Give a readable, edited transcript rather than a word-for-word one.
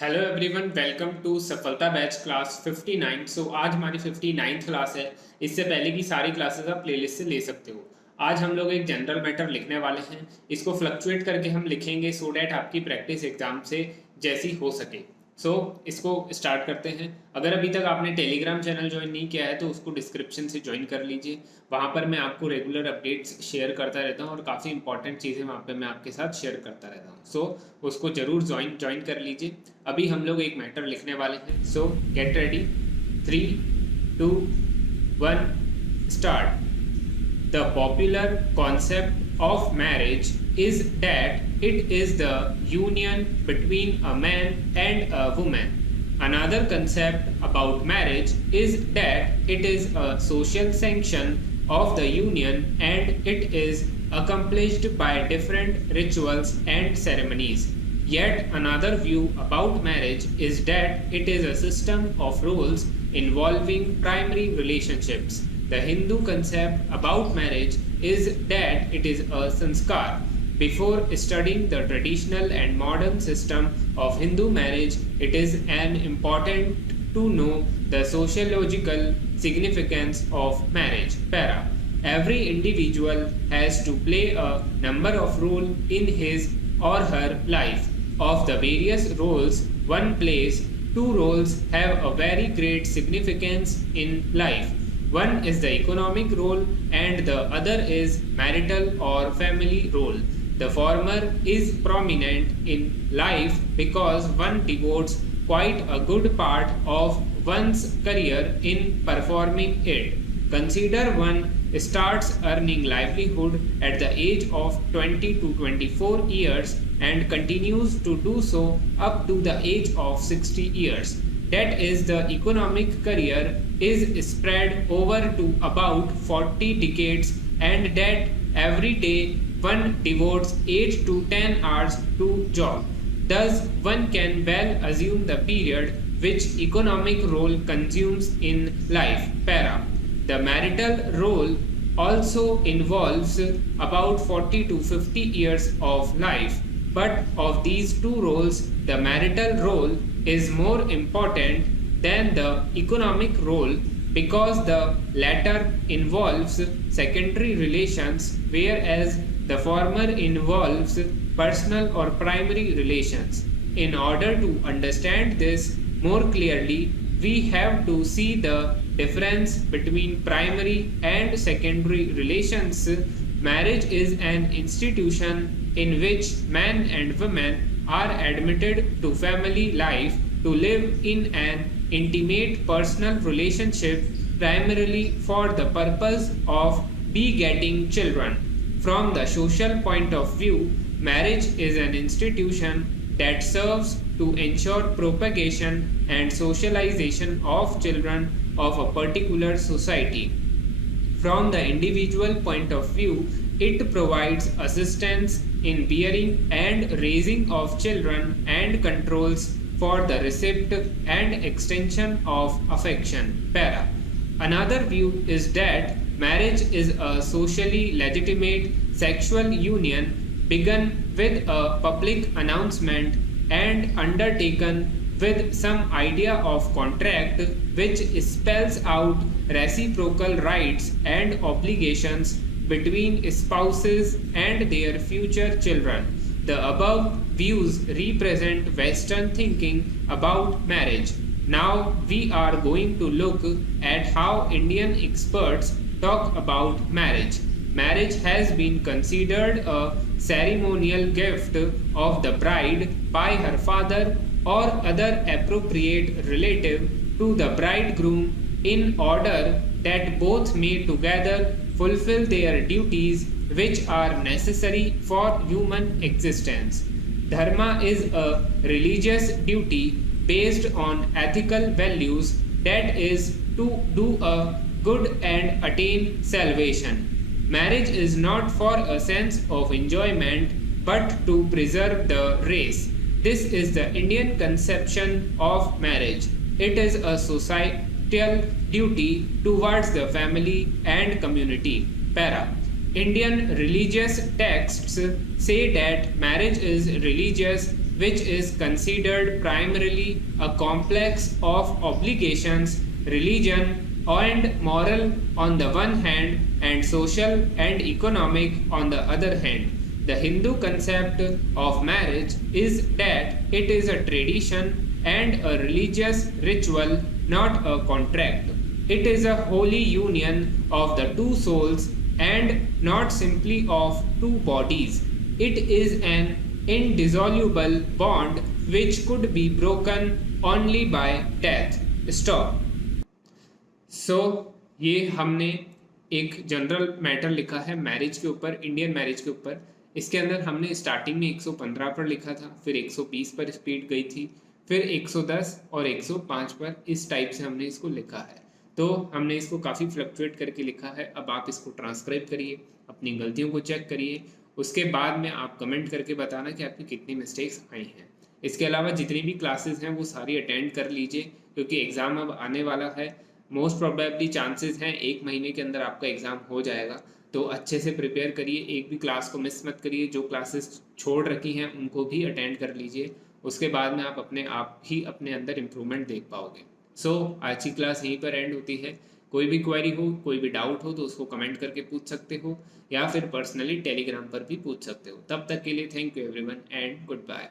Hello everyone, welcome to सफलता batch class 59। आज हमारी 59th क्लास है। इससे पहले की सारी क्लासेस आप प्लेलिस्ट से ले सकते हो। आज हम लोग एक जनरल मैटर लिखने वाले हैं। इसको फ्लक्चुएट करके हम लिखेंगे सो डैट आपकी प्रैक्टिस एग्जाम से जैसी हो सके। इसको स्टार्ट करते हैं। अगर अभी तक आपने टेलीग्राम चैनल ज्वाइन नहीं किया है तो उसको डिस्क्रिप्शन से ज्वाइन कर लीजिए। वहाँ पर मैं आपको रेगुलर अपडेट्स शेयर करता रहता हूँ और काफ़ी इंपॉर्टेंट चीज़ें वहाँ पे मैं आपके साथ शेयर करता रहता हूँ। उसको ज़रूर ज्वाइन कर लीजिए। अभी हम लोग एक मैटर लिखने वाले हैं। Get ready. 3, 2, 1 start. The popular concept of marriage is that it is the union between a man and a woman. Another concept about marriage is that it is a social sanction of the union and it is accomplished by different rituals and ceremonies. Yet another view about marriage is that it is a system of rules involving primary relationships. The Hindu concept about marriage is that it is a sanskar. Before studying the traditional and modern system of Hindu marriage, it is an important to know the sociological significance of marriage. Para. Every individual has to play a number of roles in his or her life. Of the various roles one plays, two roles have a very great significance in life. One is the economic role and the other is marital or family role. The former is prominent in life because one devotes quite a good part of one's career in performing it. Consider one starts earning livelihood at the age of 20 to 24 years and continues to do so up to the age of 60 years. That is, the economic career is spread over to about 40 decades, and that every day one devotes 8 to 10 hours to job. Thus, one can well assume the period which economic role consumes in life. Para. The marital role also involves about 40 to 50 years of life, but of these two roles, the marital role is more important than the economic role because the latter involves secondary relations, whereas the former involves personal or primary relations. In order to understand this more clearly, we have to see the difference between primary and secondary relations. Marriage is an institution in which man and woman are admitted to family life to live in an intimate personal relationship primarily for the purpose of begetting children. From the social point of view, marriage is an institution that serves to ensure propagation and socialization of children of a particular society. From the individual point of view, it provides assistance in bearing and raising of children and controls for the receipt and extension of affection. Para. Another view is that marriage is a socially legitimate sexual union begun with a public announcement and undertaken with some idea of contract which spells out reciprocal rights and obligations between spouses and their future children. The above views represent Western thinking about marriage. Now we are going to look at how Indian experts talk about marriage. Marriage has been considered a ceremonial gift of the bride by her father or other appropriate relative to the bridegroom in order that both may together fulfill their duties which are necessary for human existence. Dharma is a religious duty based on ethical values that is to do a good and attain salvation. Marriage is not for a sense of enjoyment but to preserve the race. This is the Indian conception of marriage. It is a societal duty towards the family and community. Para. Indian religious texts say that marriage is religious which is considered primarily a complex of obligations, religion, and moral on the one hand, and social and economic on the other hand. The Hindu concept of marriage is that it is a tradition and a religious ritual, not a contract. It is a holy union of the two souls and not simply of two bodies. It is an indissoluble bond which could be broken only by death. Stop. ये हमने एक general matter लिखा है marriage के ऊपर, Indian marriage के ऊपर। इसके अंदर हमने स्टार्टिंग में 115 पर लिखा था, फिर 120 पर स्पीड गई थी, फिर 110 और 105 पर, इस टाइप से हमने इसको लिखा है। तो हमने इसको काफ़ी फ्लक्चुएट करके लिखा है। अब आप इसको ट्रांसक्राइब करिए, अपनी गलतियों को चेक करिए, उसके बाद में आप कमेंट करके बताना कि आपकी कितनी मिस्टेक्स आई हैं। इसके अलावा जितनी भी क्लासेस हैं वो सारी अटेंड कर लीजिए, क्योंकि एग्ज़ाम अब आने वाला है। मोस्ट प्रोबेबली चांसेस हैं 1 महीने के अंदर आपका एग्ज़ाम हो जाएगा। तो अच्छे से प्रिपेयर करिए, एक भी क्लास को मिस मत करिए। जो क्लासेस छोड़ रखी हैं उनको भी अटेंड कर लीजिए, उसके बाद में आप ही अपने अंदर इम्प्रूवमेंट देख पाओगे। आज की क्लास यहीं पर एंड होती है। कोई भी क्वेरी हो, कोई भी डाउट हो तो उसको कमेंट करके पूछ सकते हो, या फिर पर्सनली टेलीग्राम पर भी पूछ सकते हो। तब तक के लिए thank you everyone and good bye.